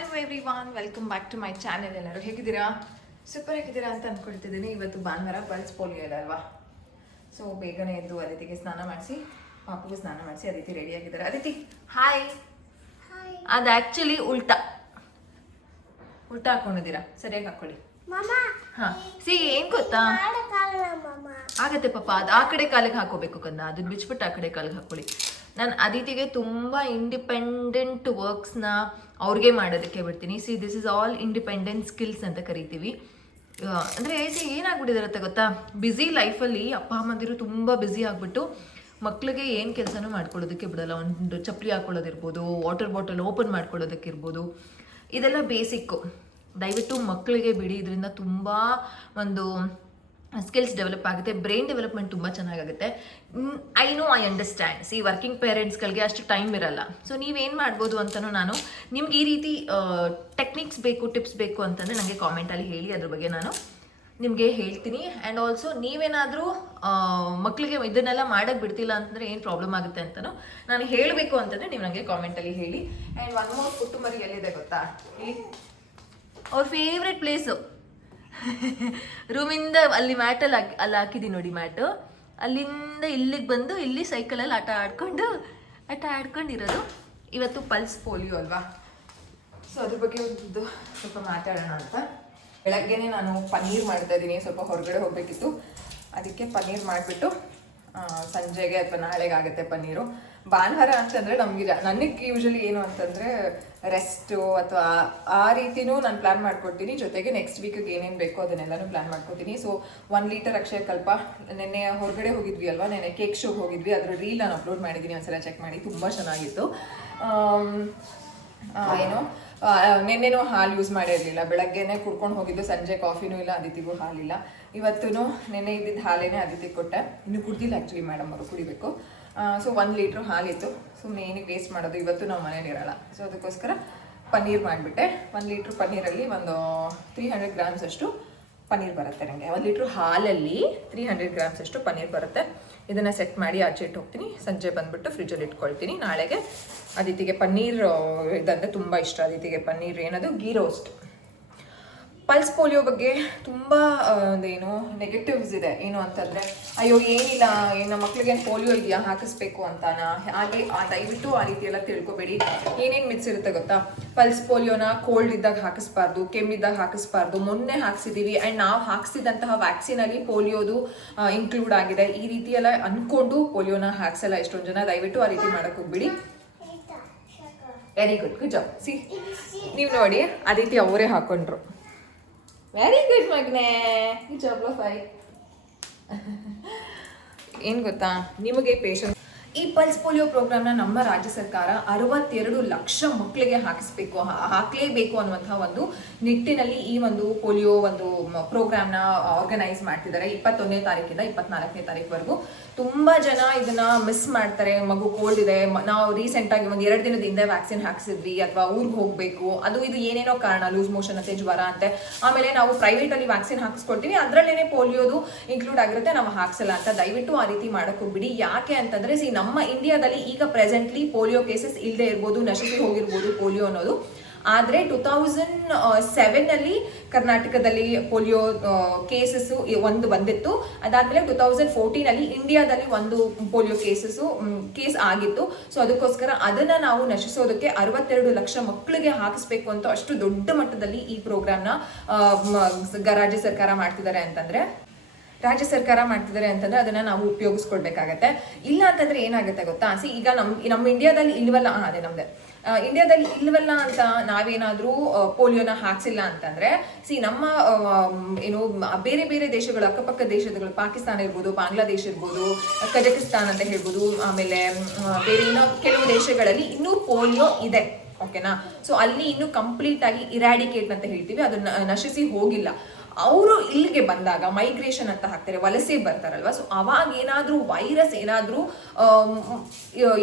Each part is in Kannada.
Hello everyone, welcome back to my channel. ಎಲ್ಲರೂ ಹೇಗಿದ್ದೀರಾ? ಸೂಪರ್ ಆಗಿದ್ದೀರಾ ಅಂತ ಅಂದ್ಕೊಳ್ತಿದ್ದೀನಿ. ಇವತ್ತು ಭಾನುವಾರ ಪಲ್ಸ್ ಪೋಲಿಯೋ ಇದೆ ಅಲ್ವಾ, ಸೊ ಬೇಗನೆ ಎದ್ದು ಅದಿತಿಗೆ ಸ್ನಾನ ಮಾಡಿಸಿ, ಪಾಪುಗೂ ಸ್ನಾನ ಮಾಡಿಸಿ ಅದಿತಿ ರೆಡಿ ಆಗಿದ್ದಾರೆ. ಅದಿತಿ ಹಾಯ್. ಅದು ಆ್ಯಕ್ಚುಲಿ ಉಲ್ಟಾ ಹಾಕೊಂಡಿದ್ದೀರಾ, ಸರಿಯಾಗಿ ಹಾಕೊಳ್ಳಿ. ಹಾಂ ಸಿ ಏನು ಗೊತ್ತಾ, ಆಗತ್ತೆ ಪಾಪ, ಅದು ಆ ಕಡೆ ಕಾಲಿಗೆ ಹಾಕೋಬೇಕು ಕಂದ, ಅದನ್ನ ಬಿಚ್ಬಿಟ್ಟು ಆ ಕಡೆ ಕಾಲಿಗೆ ಹಾಕೊಳ್ಳಿ. ನಾನು ಅದಿತಿಗೆ ತುಂಬ ಇಂಡಿಪೆಂಡೆಂಟ್ ವರ್ಕ್ಸ್ನ ಅವ್ರಿಗೆ ಮಾಡೋದಕ್ಕೆ ಬಿಡ್ತೀನಿ. See this is all independent skills ಅಂತ ಕರಿತೀವಿ. ಅಂದರೆ ಸಿ ಏನಾಗ್ಬಿಟ್ಟಿದಾರತ್ತೆ ಗೊತ್ತಾ, ಬ್ಯುಸಿ ಲೈಫಲ್ಲಿ ಅಪ್ಪ ಅಮ್ಮಂದಿರು ತುಂಬ ಬ್ಯುಸಿ ಆಗಿಬಿಟ್ಟು ಮಕ್ಕಳಿಗೆ ಏನು ಕೆಲಸನೂ ಮಾಡ್ಕೊಳ್ಳೋದಕ್ಕೆ ಬಿಡಲ್ಲ. ಒಂದು ಚಪ್ಪಲಿ ಹಾಕೊಳ್ಳೋದಿರ್ಬೋದು, ವಾಟರ್ ಬಾಟಲ್ ಓಪನ್ ಮಾಡ್ಕೊಳ್ಳೋದಕ್ಕಿರ್ಬೋದು, ಇದೆಲ್ಲ ಬೇಸಿಕ್ಕು. ದಯವಿಟ್ಟು ಮಕ್ಕಳಿಗೆ ಬಿಡಿ, ಇದರಿಂದ ತುಂಬ ಒಂದು ಸ್ಕಿಲ್ಸ್ ಡೆವಲಪ್ ಆಗುತ್ತೆ, ಬ್ರೈನ್ ಡೆವಲಪ್ಮೆಂಟ್ ತುಂಬ ಚೆನ್ನಾಗಾಗುತ್ತೆ. I understand. ಸಿ ವರ್ಕಿಂಗ್ ಪೇರೆಂಟ್ಸ್ಗಳಿಗೆ ಅಷ್ಟು ಟೈಮ್ ಇರಲ್ಲ. ಸೊ ನೀವೇನು ಮಾಡ್ಬೋದು ಅಂತಲೂ ನಾನು ನಿಮ್ಗೆ ಈ ರೀತಿ ಟೆಕ್ನಿಕ್ಸ್ ಬೇಕು, ಟಿಪ್ಸ್ ಬೇಕು ಅಂತಂದರೆ ನನಗೆ ಕಾಮೆಂಟಲ್ಲಿ ಹೇಳಿ, ಅದ್ರ ಬಗ್ಗೆ ನಾನು ನಿಮಗೆ ಹೇಳ್ತೀನಿ. ಆ್ಯಂಡ್ ಆಲ್ಸೋ ನೀವೇನಾದರೂ ಮಕ್ಕಳಿಗೆ ಇದನ್ನೆಲ್ಲ ಮಾಡೋಕ್ಕೆ ಬಿಡ್ತಿಲ್ಲ ಅಂತಂದರೆ ಏನು ಪ್ರಾಬ್ಲಮ್ ಆಗುತ್ತೆ ಅಂತಲೂ ನಾನು ಹೇಳಬೇಕು ಅಂತಂದರೆ ನೀವು ನನಗೆ ಕಾಮೆಂಟಲ್ಲಿ ಹೇಳಿ. ಆ್ಯಂಡ್ ಒನ್ ಮೋರ್ ಪುಟ್ಟು ಮರಿ ಎಲ್ಲಿದೆ ಗೊತ್ತಾ, ಇಲ್ಲಿ ಅವ್ರ ಫೇವ್ರೆಟ್ ಪ್ಲೇಸು ರೂಮಿಂದ ಅಲ್ಲಿ ಮ್ಯಾಟಲ್ಲಿ ಅಲ್ಲಿ ಹಾಕಿದ್ದೀನಿ ನೋಡಿ, ಮ್ಯಾಟು ಅಲ್ಲಿಂದ ಇಲ್ಲಿಗೆ ಬಂದು ಇಲ್ಲಿ ಸೈಕಲಲ್ಲಿ ಆಟ ಆಡ್ಕೊಂಡಿರೋದು. ಇವತ್ತು ಪಲ್ಸ್ ಪೋಲಿಯೋ ಅಲ್ವಾ, ಸೊ ಅದ್ರ ಬಗ್ಗೆ ಒಂದು ಸ್ವಲ್ಪ ಮಾತಾಡೋಣ ಅಂತ. ಬೆಳಗ್ಗೆನೇ ನಾನು ಪನ್ನೀರ್ ಮಾಡ್ತಾ ಇದ್ದೀನಿ, ಸ್ವಲ್ಪ ಹೊರಗಡೆ ಹೋಗಬೇಕಿತ್ತು, ಅದಕ್ಕೆ ಪನ್ನೀರ್ ಮಾಡಿಬಿಟ್ಟು ಸಂಜೆಗೆ ಅಥವಾ ನಾಳೆಗೆ ಆಗುತ್ತೆ ಪನ್ನೀರು. ಭಾನುವಾರ ಅಂತಂದರೆ ನನಗೆ ಯೂಶಲಿ ಏನು ಅಂತಂದರೆ ರೆಸ್ಟು ಅಥವಾ ಆ ರೀತಿನೂ ನಾನು ಪ್ಲ್ಯಾನ್ ಮಾಡ್ಕೊಡ್ತೀನಿ. ಜೊತೆಗೆ ನೆಕ್ಸ್ಟ್ ವೀಕಿಗೆ ಏನೇನು ಬೇಕೋ ಅದನ್ನೆಲ್ಲನೂ ಪ್ಲ್ಯಾನ್ ಮಾಡ್ಕೊತೀನಿ. ಸೊ 1 ಲೀಟರ್ ಅಕ್ಷಯಕಲ್ಪ, ನೆನ್ನೆ ಹೊರಗಡೆ ಹೋಗಿದ್ವಿ ಅಲ್ವಾ, ನೆನ್ನೆ ಕೇಕ್ ಶೋಗೆ ಹೋಗಿದ್ವಿ, ಅದರ ರೀಲ್ ನಾನು ಅಪ್ಲೋಡ್ ಮಾಡಿದ್ದೀನಿ, ಒಂದ್ಸಲ ಚೆಕ್ ಮಾಡಿ, ತುಂಬ ಚೆನ್ನಾಗಿತ್ತು. ನೆನ್ನೆನೂ ಹಾಲು ಯೂಸ್ ಮಾಡಿರಲಿಲ್ಲ, ಬೆಳಗ್ಗೆನೇ ಕುಡ್ಕೊಂಡು ಹೋಗಿದ್ದು, ಸಂಜೆ ಕಾಫಿನೂ ಇಲ್ಲ, ಅದಿತಿಗೂ ಹಾಲಿಲ್ಲ. ಇವತ್ತೂ ನೆನ್ನೆ ಇದ್ದಿದ್ದು ಹಾಲೇನೆ ಅದಿತಿಗೆ ಕೊಟ್ಟೆ, ಇನ್ನೂ ಕುಡ್ದಿಲ್ಲ ಆ್ಯಕ್ಚುಲಿ, ಮೇಡಮ್ ಅವರು ಕುಡಿಬೇಕು. ಸೊ 1 ಲೀಟ್ರ್ ಹಾಲಿತ್ತು, ಸುಮ್ಮನೆ ಏನಕ್ಕೆ ವೇಸ್ಟ್ ಮಾಡೋದು, ಇವತ್ತು ನಾವು ಮನೇಲಿರಲ್ಲ. ಸೊ ಅದಕ್ಕೋಸ್ಕರ ಪನ್ನೀರ್ ಮಾಡಿಬಿಟ್ಟೆ. 1 ಲೀಟ್ರ್ ಪನ್ನೀರಲ್ಲಿ ಒಂದು 300 ಗ್ರಾಮ್ಸ್ ಅಷ್ಟು ಪನ್ನೀರ್ ಬರುತ್ತೆ ನನಗೆ. 1 ಲೀಟ್ರ್ ಹಾಲಲ್ಲಿ 300 ಗ್ರಾಮ್ಸ್ ಅಷ್ಟು ಪನ್ನೀರ್ ಬರುತ್ತೆ. ಇದನ್ನು ಸೆಟ್ ಮಾಡಿ ಆಚೆ ಇಟ್ಟು ಹೋಗ್ತೀನಿ, ಸಂಜೆ ಬಂದುಬಿಟ್ಟು ಫ್ರಿಜ್ಜಲ್ಲಿ ಇಟ್ಕೊಳ್ತೀನಿ. ನಾಳೆಗೆ ಅದಿತಿಗೆ ಪನ್ನೀರ್ ಇದಂದರೆ ತುಂಬ ಇಷ್ಟ. ಅದಿತಿಗೆ ಪನ್ನೀರ್ ಏನದು ಗೀ ರೋಸ್ಟ್. ಪಲ್ಸ್ ಪೋಲಿಯೋ ಬಗ್ಗೆ ತುಂಬ ಒಂದೇನು ನೆಗೆಟಿವ್ಸ್ ಇದೆ. ಏನು ಅಂತಂದರೆ, ಅಯ್ಯೋ ಏನಿಲ್ಲ, ನಮ್ಮ ಮಕ್ಳಿಗೆ ಏನು ಪೋಲಿಯೋ ಇದೆಯಾ, ಹಾಕಿಸ್ಬೇಕು ಅಂತಾನ, ಹಾಗೆ ದಯವಿಟ್ಟು ಆ ರೀತಿ ಎಲ್ಲ ತಿಳ್ಕೊಬೇಡಿ. ಏನೇನು ಮಿಕ್ಸ್ ಇರುತ್ತೆ ಗೊತ್ತಾ, ಪಲ್ಸ್ ಪೋಲಿಯೋನ ಕೋಲ್ಡ್ ಇದ್ದಾಗ ಹಾಕಿಸ್ಬಾರ್ದು, ಕೆಮ್ಮಿದ್ದಾಗ ಹಾಕಿಸ್ಬಾರ್ದು. ಮೊನ್ನೆ ಹಾಕ್ಸಿದ್ದೀವಿ, ಆ್ಯಂಡ್ ನಾವು ಹಾಕ್ಸಿದಂತಹ ವ್ಯಾಕ್ಸಿನಲ್ಲಿ ಪೋಲಿಯೋದು ಇನ್ಕ್ಲೂಡ್ ಆಗಿದೆ. ಈ ರೀತಿ ಎಲ್ಲ ಅಂದ್ಕೊಂಡು ಪೋಲಿಯೋನ ಹಾಕ್ಸಲ್ಲ ಎಷ್ಟೊಂದು ಜನ. ದಯವಿಟ್ಟು ಆ ರೀತಿ ಮಾಡೋಕ್ಕೆ ಹೋಗ್ಬಿಡಿ. Very good job. ಸಿ ನೀವು ನೋಡಿ, ಆ ರೀತಿ ಅವರೇ ಹಾಕೊಂಡ್ರು. ವೆರಿ ಗುಡ್ ಮಗನೇ, ಈ ಜಾಬ್ಲೋ ಫೈ. ಏನು ಗೊತ್ತಾ, ನಿಮಗೆ ಪೇಷನ್ಸ್. ಈ ಪಲ್ಸ್ ಪೋಲಿಯೋ ಪ್ರೋಗ್ರಾಮ್ನ ನಮ್ಮ ರಾಜ್ಯ ಸರ್ಕಾರ 62 ಲಕ್ಷ ಮಕ್ಕಳಿಗೆ ಹಾಕಲೇಬೇಕು ಅನ್ನುವಂತಹ ಒಂದು ನಿಟ್ಟಿನಲ್ಲಿ ಈ ಒಂದು ಪೋಲಿಯೋ ಒಂದು ಪ್ರೋಗ್ರಾಮ್ನ ಆರ್ಗನೈಸ್ ಮಾಡ್ತಿದ್ದಾರೆ. 21ನೇ ತಾರೀಕಿಂದ 24ನೇ ತಾರೀಕುವರೆಗೂ. ತುಂಬ ಜನ ಇದನ್ನ ಮಿಸ್ ಮಾಡ್ತಾರೆ. ಮಗು ಕೋಲ್ಡ್ ಇದೆ, ನಾವು ರೀಸೆಂಟಾಗಿ ಒಂದು 2 ದಿನದ ಹಿಂದೆ ವ್ಯಾಕ್ಸಿನ್ ಹಾಕ್ಸಿದ್ವಿ, ಅಥವಾ ಊರಿಗೆ ಹೋಗಬೇಕು, ಅದು ಇದು ಏನೇನೋ ಕಾರಣ, ಲೂಸ್ ಮೋಷನ್ ಅಂತೆ, ಜ್ವರ ಅಂತೆ, ಆಮೇಲೆ ನಾವು ಪ್ರೈವೇಟಲ್ಲಿ ವ್ಯಾಕ್ಸಿನ್ ಹಾಕಿಸ್ಕೊಳ್ತೀವಿ, ಅದರಲ್ಲೇನೆ ಪೋಲಿಯೋದು ಇನ್ಕ್ಲೂಡ್ ಆಗಿರುತ್ತೆ, ನಾವು ಹಾಕ್ಸಲ್ಲ ಅಂತ. ದಯವಿಟ್ಟು ಆ ರೀತಿ ಮಾಡಕ್ಕೆ ಹೋಗ್ಬಿಡಿ. ಯಾಕೆ ಅಂತಂದರೆ, ನಮ್ಮ ಇಂಡಿಯಾದಲ್ಲಿ ಈಗ ಪ್ರೆಸೆಂಟ್ಲಿ ಪೋಲಿಯೋ ಕೇಸಸ್ ಇಲ್ಲದೆ ಇರ್ಬೋದು, ನಶಿಸಿ ಹೋಗಿರ್ಬೋದು ಪೋಲಿಯೋ ಅನ್ನೋದು. ಆದರೆ 2007 ಕರ್ನಾಟಕದಲ್ಲಿ ಪೋಲಿಯೋ ಕೇಸಸ್ಸು ಒಂದು ಬಂದಿತ್ತು. ಅದಾದಮೇಲೆ 2014 ಇಂಡಿಯಾದಲ್ಲಿ ಒಂದು ಪೋಲಿಯೋ ಕೇಸ್ ಆಗಿತ್ತು. ಸೊ ಅದಕ್ಕೋಸ್ಕರ ಅದನ್ನು ನಾವು ನಶಿಸೋದಕ್ಕೆ 62 ಲಕ್ಷ ಮಕ್ಕಳಿಗೆ ಹಾಕಿಸ್ಬೇಕು ಅಂತ ಅಷ್ಟು ದೊಡ್ಡ ಮಟ್ಟದಲ್ಲಿ ಈ ಪ್ರೋಗ್ರಾಮ್ನ ರಾಜ್ಯ ಸರ್ಕಾರ ಮಾಡ್ತಿದ್ದಾರೆ ಅಂತಂದ್ರೆ ಅದನ್ನ ನಾವು ಉಪಯೋಗಿಸ್ಕೊಳ್ಬೇಕಾಗತ್ತೆ. ಇಲ್ಲ ಅಂತಂದ್ರೆ ಏನಾಗುತ್ತೆ ಗೊತ್ತಾ, ಈಗ ನಮ್ಮ ಇಂಡಿಯಾದಲ್ಲಿ ಇಲ್ವಲ್ಲ, ಅದೇ ನಮ್ದೆ ಇಂಡಿಯಾದಲ್ಲಿ ಇಲ್ವಲ್ಲ ಅಂತ ನಾವೇನಾದ್ರೂ ಪೋಲಿಯೋನ ಹಾಕ್ಸಿಲ್ಲ ಅಂತಂದ್ರೆ, ನಮ್ಮ ಏನು ಬೇರೆ ಬೇರೆ ದೇಶಗಳು, ಅಕ್ಕಪಕ್ಕ ದೇಶಗಳು, ಪಾಕಿಸ್ತಾನ ಇರ್ಬೋದು, ಬಾಂಗ್ಲಾದೇಶ ಇರ್ಬೋದು, ಕಜಕಿಸ್ತಾನ್ ಅಂತ ಹೇಳ್ಬೋದು, ಆಮೇಲೆ ಬೇರೆ ಇನ್ನೂ ಕೆಲವು ದೇಶಗಳಲ್ಲಿ ಇನ್ನೂ ಪೋಲಿಯೋ ಇದೆ. ಓಕೆನಾ, ಸೊ ಅಲ್ಲಿ ಇನ್ನೂ ಕಂಪ್ಲೀಟ್ ಆಗಿ ಇರಾಡಿಕೇಟ್ ಅಂತ ಹೇಳ್ತೀವಿ, ಅದನ್ನ ನಶಿಸಿ ಹೋಗಿಲ್ಲ. ಅವರು ಇಲ್ಲಿಗೆ ಬಂದಾಗ ಮೈಗ್ರೇಷನ್ ಅಂತ ಹಾಕ್ತಾರೆ, ವಲಸೆ ಬರ್ತಾರಲ್ವ, ಸೊ ಅವಾಗ ಏನಾದರೂ ವೈರಸ್ ಏನಾದರೂ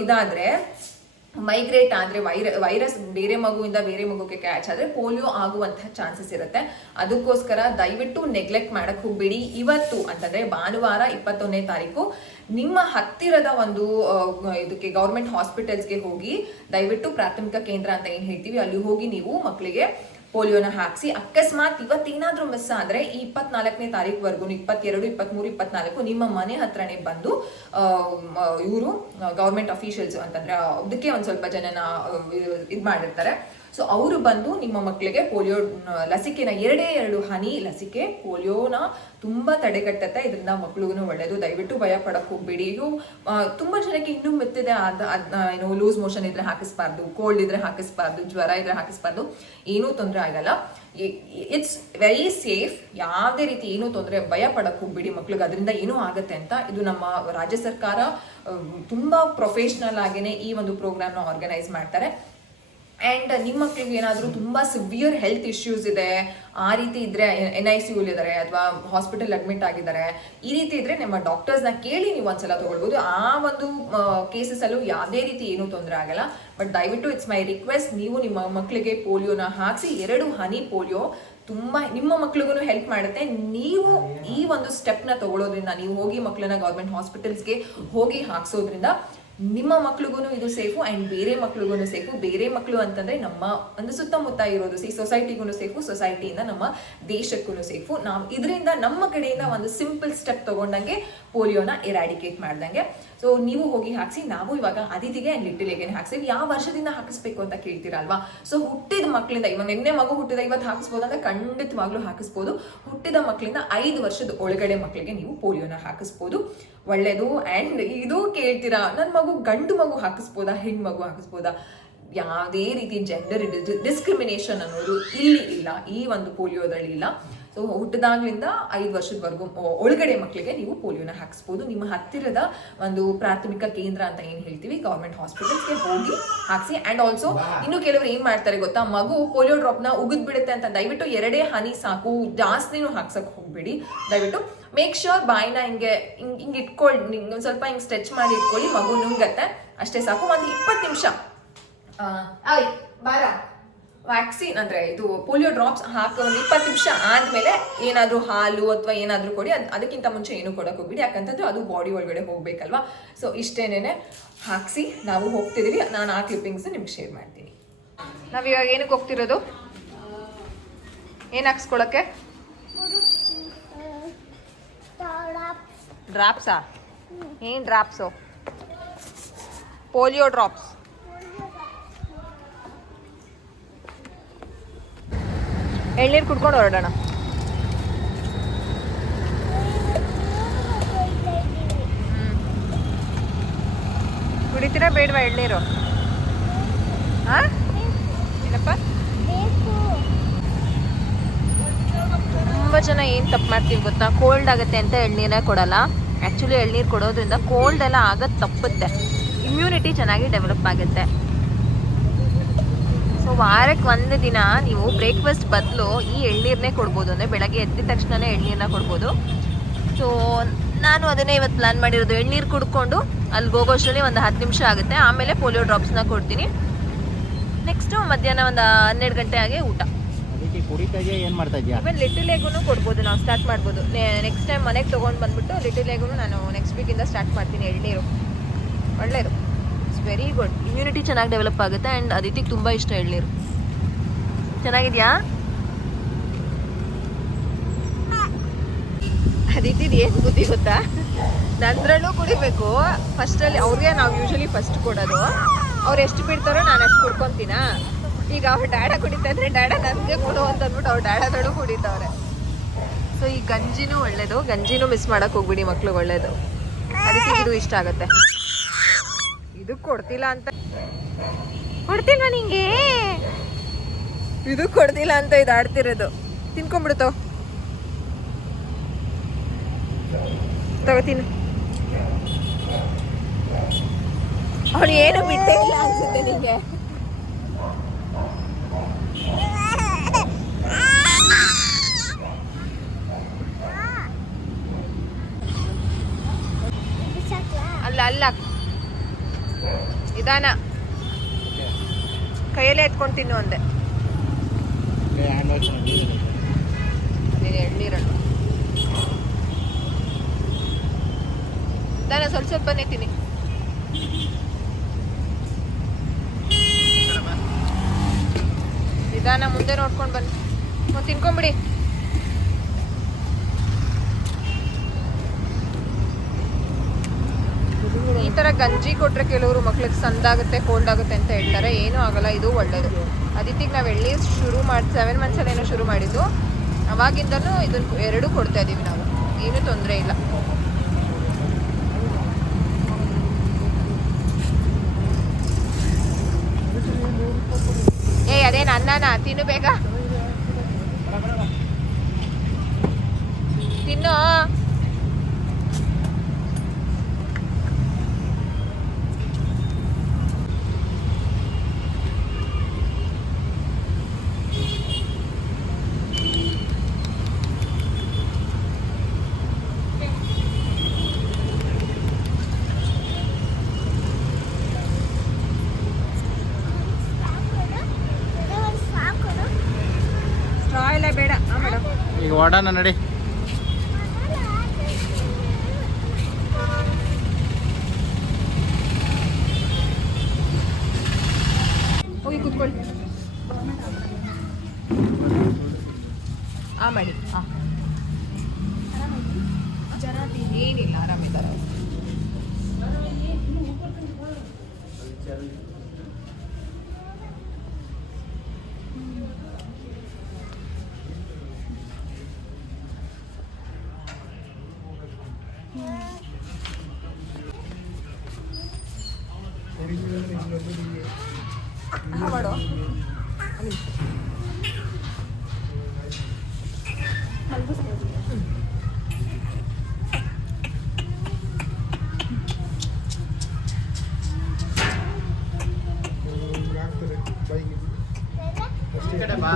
ಇದಾದರೆ ಮೈಗ್ರೇಟ್ ಆದರೆ ವೈರಸ್ ಬೇರೆ ಮಗುವಿಂದ ಬೇರೆ ಮಗುಗೆ ಕ್ಯಾಚ್ ಆದರೆ ಪೋಲಿಯೋ ಆಗುವಂತಹ ಚಾನ್ಸಸ್ ಇರುತ್ತೆ. ಅದಕ್ಕೋಸ್ಕರ ದಯವಿಟ್ಟು ನೆಗ್ಲೆಕ್ಟ್ ಮಾಡಕ್ಕೆ ಹೋಗ್ಬೇಡಿ. ಇವತ್ತು ಅಂತಂದರೆ ಭಾನುವಾರ 21ನೇ ತಾರೀಕು ನಿಮ್ಮ ಹತ್ತಿರದ ಒಂದು ಇದಕ್ಕೆ ಗೌರ್ಮೆಂಟ್ ಹಾಸ್ಪಿಟಲ್ಸ್ಗೆ ಹೋಗಿ ದಯವಿಟ್ಟು ಪ್ರಾಥಮಿಕ ಕೇಂದ್ರ ಅಂತ ಏನು ಹೇಳ್ತೀವಿ ಅಲ್ಲಿ ಹೋಗಿ ನೀವು ಮಕ್ಕಳಿಗೆ ಪೋಲಿಯೋನ ಹಾಕಿಸಿ. ಅಕಸ್ಮಾತ್ ಇವತ್ತೇನಾದ್ರೂ ಮಿಸ್ ಆದ್ರೆ ಈ 24ನೇ ತಾರೀಕುವರೆಗೂ 22, 23, 24 ನಿಮ್ಮ ಮನೆ ಹತ್ರನೇ ಬಂದು ಇವರು ಗೌರ್ಮೆಂಟ್ ಅಫಿಷಿಯಲ್ಸ್ ಅಂತಂದ್ರೆ ಅದಕ್ಕೆ ಒಂದ್ ಸ್ವಲ್ಪ ಜನನ ಇದು ಮಾಡಿರ್ತಾರೆ. ಸೊ ಅವರು ಬಂದು ನಿಮ್ಮ ಮಕ್ಕಳಿಗೆ ಪೋಲಿಯೋ ಲಸಿಕೆನ 2 ಹನಿ ಲಸಿಕೆ ಪೋಲಿಯೋನ ತುಂಬಾ ತಡೆಗಟ್ಟುತ್ತೆ. ಇದರಿಂದ ಮಕ್ಳಿಗೂ ಒಳ್ಳೇದು. ದಯವಿಟ್ಟು ಭಯ ಪಡಕ್ ಹೋಗ್ಬೇಡಿ. ಇದು ತುಂಬಾ ಜನಕ್ಕೆ ಇನ್ನೂ ಮೆತ್ತಿದೆ. ಏನು ಲೂಸ್ ಮೋಷನ್ ಇದ್ರೆ ಹಾಕಿಸ್ಬಾರ್ದು, ಕೋಲ್ಡ್ ಇದ್ರೆ ಹಾಕಿಸ್ಬಾರ್ದು, ಜ್ವರ ಇದ್ರೆ ಹಾಕಿಸ್ಬಾರ್ದು, ಏನೂ ತೊಂದರೆ ಆಗಲ್ಲ. It's very safe. ಯಾವುದೇ ರೀತಿ ಏನೂ ತೊಂದರೆ ಭಯ ಪಡಕ್ ಹೋಗ್ಬೇಡಿ ಮಕ್ಳಿಗೆ ಅದರಿಂದ ಏನೂ ಆಗತ್ತೆ ಅಂತ. ಇದು ನಮ್ಮ ರಾಜ್ಯ ಸರ್ಕಾರ ತುಂಬಾ ಪ್ರೊಫೆಷನಲ್ ಆಗೇನೆ ಈ ಒಂದು ಪ್ರೋಗ್ರಾಮ್ನ ಆರ್ಗನೈಸ್ ಮಾಡ್ತಾರೆ. ಆ್ಯಂಡ್ ನಿಮ್ಮ ಮಕ್ಕಳಿಗೆ ಏನಾದರೂ ತುಂಬ ಸಿವಿಯರ್ ಹೆಲ್ತ್ ಇಶ್ಯೂಸ್ ಇದೆ, ಆ ರೀತಿ ಇದ್ದರೆ NICU ಇದ್ದಾರೆ ಅಥವಾ ಹಾಸ್ಪಿಟಲ್ ಅಡ್ಮಿಟ್ ಆಗಿದ್ದಾರೆ, ಈ ರೀತಿ ಇದ್ದರೆ ನಿಮ್ಮ ಡಾಕ್ಟರ್ಸ್ನ ಕೇಳಿ ನೀವು ಒಂದ್ಸಲ ತೊಗೊಳ್ಬೋದು. ಆ ಒಂದು ಕೇಸಸಲ್ಲೂ ಯಾವುದೇ ರೀತಿ ಏನೂ ತೊಂದರೆ ಆಗಲ್ಲ. ಬಟ್ ದಯವಿಟ್ಟು ಇಟ್ಸ್ ಮೈ ರಿಕ್ವೆಸ್ಟ್, ನೀವು ನಿಮ್ಮ ಮಕ್ಕಳಿಗೆ ಪೋಲಿಯೋನ ಹಾಕಿಸಿ. 2 ಹನಿ ಪೋಲಿಯೋ ತುಂಬ ನಿಮ್ಮ ಮಕ್ಳಿಗೂ ಹೆಲ್ಪ್ ಮಾಡುತ್ತೆ. ನೀವು ಈ ಒಂದು ಸ್ಟೆಪ್ನ ತಗೊಳ್ಳೋದ್ರಿಂದ, ನೀವು ಹೋಗಿ ಮಕ್ಕಳನ್ನ ಗೌರ್ಮೆಂಟ್ ಹಾಸ್ಪಿಟಲ್ಸ್ಗೆ ಹೋಗಿ ಹಾಕ್ಸೋದ್ರಿಂದ ನಿಮ್ಮ ಮಕ್ಳಿಗೂ ಇದು ಸೇಫು ಆ್ಯಂಡ್ ಬೇರೆ ಮಕ್ಳಿಗೂ ಸೇಫು. ಬೇರೆ ಮಕ್ಕಳು ಅಂತಂದರೆ ನಮ್ಮ ಒಂದು ಸುತ್ತಮುತ್ತ ಇರೋದು ಸೊಸೈಟಿಗೂ ಸೇಫು, ಸೊಸೈಟಿಯಿಂದ ನಮ್ಮ ದೇಶಕ್ಕೂ ಸೇಫು. ನಾವು ಇದರಿಂದ ನಮ್ಮ ಕಡೆಯಿಂದ ಒಂದು ಸಿಂಪಲ್ ಸ್ಟೆಪ್ ತಗೊಂಡಂಗೆ ಪೋಲಿಯೋನ ಎರಾಡಿಕೇಟ್ ಮಾಡ್ದಂಗೆ. ಸೊ ನೀವು ಹೋಗಿ ಹಾಕಿಸಿ. ನಾವು ಇವಾಗ ಅದಿತಿಗೆ ಆ್ಯಂಡ್ ಲಿಟಲ್ ಎಗೆನ್ ಹಾಕ್ಸಿವಿ. ಯಾವ ವರ್ಷದಿಂದ ಹಾಕಿಸ್ಬೇಕು ಅಂತ ಕೇಳ್ತೀರಲ್ವಾ? ಸೊ ಹುಟ್ಟಿದ ಮಕ್ಕಳಿಂದ, ಇವಾಗ ನಿನ್ನೆ ಮಗು ಹುಟ್ಟಿದ ಇವತ್ತು ಹಾಕಿಸ್ಬೋದು ಅಂದರೆ ಖಂಡಿತವಾಗ್ಲೂ ಹಾಕಿಸ್ಬೋದು. ಹುಟ್ಟಿದ ಮಕ್ಕಳಿಂದ 5 ವರ್ಷದ ಒಳಗಡೆ ಮಕ್ಕಳಿಗೆ ನೀವು ಪೋಲಿಯೋನ ಹಾಕಿಸ್ಬೋದು, ಒಳ್ಳೇದು. ಆ್ಯಂಡ್ ಇದು ಕೇಳ್ತೀರಾ, ನನ್ನ ಮಗು ಗಂಡು ಮಗು ಹಾಕಿಸ್ಬೋದಾ, ಹೆಣ್ಣು ಮಗು ಹಾಕಿಸ್ಬೋದಾ? ಯಾವುದೇ ರೀತಿ ಜೆಂಡರ್ ಡಿಸ್ಕ್ರಿಮಿನೇಷನ್ ಅನ್ನೋದು ಇಲ್ಲಿ ಇಲ್ಲ, ಈ ಒಂದು ಪೋಲಿಯೋದ್ರಲ್ಲಿ ಇಲ್ಲ. ಸೊ ಹುಟ್ಟಿದಾಗ್ಲಿಂದ 5 ವರ್ಷದವರೆಗೂ ಒಳಗಡೆ ಮಕ್ಕಳಿಗೆ ನೀವು ಪೋಲಿಯೋನ ಹಾಕಿಸ್ಬೋದು. ನಿಮ್ಮ ಹತ್ತಿರದ ಒಂದು ಪ್ರಾಥಮಿಕ ಕೇಂದ್ರ ಅಂತ ಏನು ಹೇಳ್ತೀವಿ ಗೌರ್ಮೆಂಟ್ ಹಾಸ್ಪಿಟಲ್ಸ್ಗೆ ಹೋಗಿ ಹಾಕಿಸಿ. ಆ್ಯಂಡ್ ಆಲ್ಸೋ ಇನ್ನು ಕೆಲವರು ಏನು ಮಾಡ್ತಾರೆ ಗೊತ್ತಾ, ಮಗು ಪೋಲಿಯೋ ಡ್ರಾಪ್ನ ಉಗಿದ್ಬಿಡುತ್ತೆ ಅಂತ ದಯವಿಟ್ಟು 2 ಹನಿ ಸಾಕು, ಜಾಸ್ತಿನೂ ಹಾಕ್ಸಕ್ಕೆ ಹೋಗ್ಬೇಡಿ. ದಯವಿಟ್ಟು ಮೇಕ್ ಶ್ಯೂರ್ ಬಾಯಿನ ಹಿಂಗೆ ಇಟ್ಕೊಳ್ಳಿ, ಒಂದು ಸ್ವಲ್ಪ ಹಿಂಗೆ ಸ್ಟ್ರೆಚ್ ಮಾಡಿ ಇಟ್ಕೊಳ್ಳಿ. ಮಗು ನುಂಗತ್ತೆ ಅಷ್ಟೇ ಸಾಕು. ಒಂದು 20 ನಿಮಿಷ ಬಾರ ವ್ಯಾಕ್ಸಿನ್ ಅಂದರೆ ಇದು ಪೋಲಿಯೋ ಡ್ರಾಪ್ಸ್ ಹಾಕಿ ಒಂದು 20 ನಿಮಿಷ ಆದಮೇಲೆ ಏನಾದರೂ ಹಾಲು ಅಥವಾ ಏನಾದರೂ ಕೊಡಿ. ಅದಕ್ಕಿಂತ ಮುಂಚೆ ಏನೂ ಕೊಡೋಕೆ ಹೋಗ್ಬಿಡಿ, ಯಾಕಂತಂದ್ರೆ ಅದು ಬಾಡಿ ಒಳಗಡೆ ಹೋಗ್ಬೇಕಲ್ವಾ. ಸೊ ಇಷ್ಟೇನೆ ಹಾಕಿಸಿ ನಾವು ಹೋಗ್ತಿದ್ದೀವಿ. ನಾನು ಆ ಕ್ಲಿಪ್ಪಿಂಗ್ಸ್ ನಿಮ್ಗೆ ಶೇರ್ ಮಾಡ್ತೀನಿ. ನಾವಿವಾಗ ಏನಕ್ಕೆ ಹೋಗ್ತಿರೋದು? ಏನು ಹಾಕ್ಸ್ಕೊಳಕ್ಕೆ? ಡ್ರಾಪ್ಸಾ? ಏನು ಡ್ರಾಪ್ಸು? Polio drops. ಎಳ್ನೀರು ಕುಡ್ಕೊಂಡು ಹೊರಡೋಣ. ಕುಡಿತೀರಾ ಬೇಡವಾ ಎಳ್ನೀರು? ಹಾಂ ಏನಪ್ಪ? ತುಂಬ ಜನ ಏನು ತಪ್ಪು ಮಾಡ್ತೀವಿ ಗೊತ್ತಾ, ಕೋಲ್ಡ್ ಆಗುತ್ತೆ ಅಂತ ಎಳ್ನೀರೇ ಕೊಡಲ್ಲ. ಆ್ಯಕ್ಚುಲಿ ಎಳ್ನೀರು ಕೊಡೋದ್ರಿಂದ ಕೋಲ್ಡ್ ಎಲ್ಲ ಆಗೋದು ತಪ್ಪುತ್ತೆ, ಇಮ್ಯುನಿಟಿ ಚೆನ್ನಾಗಿ ಡೆವಲಪ್ ಆಗುತ್ತೆ. ಸೊ ವಾರಕ್ಕೆ 1 ದಿನ ನೀವು ಬ್ರೇಕ್ಫಾಸ್ಟ್ ಬದಲು ಈ ಎಳ್ನೀರನ್ನೇ ಕೊಡ್ಬೋದು. ಅಂದರೆ ಬೆಳಗ್ಗೆ ಎದ್ದ ತಕ್ಷಣವೇ ಎಳ್ನೀರನ್ನ ಕೊಡ್ಬೋದು. ಸೊ ನಾನು ಅದನ್ನೇ ಇವತ್ತು ಪ್ಲ್ಯಾನ್ ಮಾಡಿರೋದು. ಎಳ್ನೀರು ಕುಡ್ಕೊಂಡು ಅಲ್ಲಿಗೆ ಹೋಗೋಷ್ಟರಲ್ಲಿ ಒಂದು 10 ನಿಮಿಷ ಆಗುತ್ತೆ. ಆಮೇಲೆ ಪೋಲಿಯೋ ಡ್ರಾಪ್ಸ್ನ ಕೊಡ್ತೀನಿ. ನೆಕ್ಸ್ಟು ಮಧ್ಯಾಹ್ನ ಒಂದು 12 ಗಂಟೆ ಆಗಿ ಊಟ. ಇವನ್ ಲಿಟಲ್ ಎಗೂ ಕೊಡ್ಬೋದು, ನಾವು ಸ್ಟಾರ್ಟ್ ಮಾಡ್ಬೋದು. ನೆಕ್ಸ್ಟ್ ಟೈಮ್ ಮನೆಗೆ ತೊಗೊಂಡು ಬಂದುಬಿಟ್ಟು ಲಿಟಲ್ ಎಗೂ ನಾನು ನೆಕ್ಸ್ಟ್ ವೀಕಿಂದ ಸ್ಟಾರ್ಟ್ ಮಾಡ್ತೀನಿ. ಎಳ್ನೀರು ಒಳ್ಳೆಯದು, ಇಟ್ಸ್ ವೆರಿ ಗುಡ್. ಇಮ್ಯುನಿಟಿ ಚೆನ್ನಾಗಿ ಡೆವಲಪ್ ಆಗುತ್ತೆ. ಆ್ಯಂಡ್ ಅದಿತಿಗೆ ತುಂಬ ಇಷ್ಟ ಎಳ್ನೀರು. ಚೆನ್ನಾಗಿದೆಯಾ ಅದಿತಿದು? ಏನು ಬುದ್ಧಿ ಗೊತ್ತಾ, ನಂದ್ರಲ್ಲೂ ಕುಡಿಬೇಕು. ಫಸ್ಟಲ್ಲಿ ಅವ್ರಿಗೆ ನಾವು ಯೂಶಲಿ ಫಸ್ಟ್ ಕೊಡೋದು. ಅವ್ರು ಎಷ್ಟು ಬಿಡ್ತಾರೋ ನಾನು ಅಷ್ಟು ಕುಡ್ಕೊತೀನ. ಈಗ ಅವ್ರು ಡಾಡ ಕುಡಿತಾ ಇದ್ರೆ ಡಾಡ ನನಗೆ ಕೊಡು ಅಂತಂದ್ಬಿಟ್ಟು ಅವ್ರು ಡಾಡದಳು ಕುಡಿತಾವ್ರೆ. ಸೊ ಈ ಗಂಜಿನೂ ಒಳ್ಳೇದು, ಗಂಜಿನೂ ಮಿಸ್ ಮಾಡೋಕೆ ಹೋಗ್ಬಿಡಿ ಮಕ್ಳಿಗೆ, ಒಳ್ಳೇದು. ಅದಕ್ಕೆ ಇದು ಇಷ್ಟ ಆಗುತ್ತೆ. ಇದು ಕೊಡ್ತಿಲ್ಲ ಅಂತ ಕೊಡ್ತಿಲ್ವಾ ನಿಂಗೆ? ಇದು ಕೊಡ್ತಿಲ್ಲ ಅಂತ ಇದು ಆಡ್ತಿರೋದು. ತಿನ್ಕೊಂಡ್ಬಿಡ್ತಾವ, ತಗೋತೀನಿ. ಅವಳು ಏನು ಬಿಟ್ಟೇ ಇಲ್ಲ ಅನ್ಸುತ್ತೆ ನಿಂಗೆ. ಅಲ್ಲ ಅಲ್ಲ, ನಿಧಾನ ಕೈಲೇ ಎತ್ಕೊಂಡು ತಿನ್ನು ಅಂದೆ. ನೀನು ಎಳ್ನೀರಳು ನಾನು ಸ್ವಲ್ಪ ಸ್ವಲ್ಪನೇ ತಿನ್ನಿ. ನಿಧಾನ ಮುಂದೆ ನೋಡ್ಕೊಂಡು ಬನ್ನಿ. ತಿನ್ಕೊಂಬಿಡಿ. ಈ ಥರ ಗಂಜಿ ಕೊಟ್ಟರೆ ಕೆಲವರು ಮಕ್ಳಿಗೆ ಸಂದಾಗುತ್ತೆ, ಕೋಲ್ಡ್ ಆಗುತ್ತೆ ಅಂತ ಹೇಳ್ತಾರೆ. ಏನೂ ಆಗಲ್ಲ, ಇದು ಒಳ್ಳೆಯದು. ಅದಿತ್ತಿಗೆ ನಾವು ಎಳ್ನೀರು ಶುರು ಮಾಡಿ 7 ಮಂತ್ಸಲ್ಲಿ ಏನೋ ಶುರು ಮಾಡಿದ್ದು. ಅವಾಗಿಂದನೂ ಇದನ್ನು 2 ಕೊಡ್ತಾ ಇದ್ದೀವಿ ನಾವು, ಏನೂ ತೊಂದರೆ ಇಲ್ಲ. ಅದೇನು ಅನ್ನನ ತಿನ್ನು, ಬೇಗ ತಿನ್ನು. ಬೇಡ ಮೇಡಮ್, ಈಗ ಓಡಾನ ನಡಿ. ಹೋಗಿ ಕೂತ್ಕೊಳ್ಳಿ. ಮಾಡಿ ಏನಿಲ್ಲ, ಆರಾಮಿದ್ದಾರೆ. ಮಾಡು ಬಾ.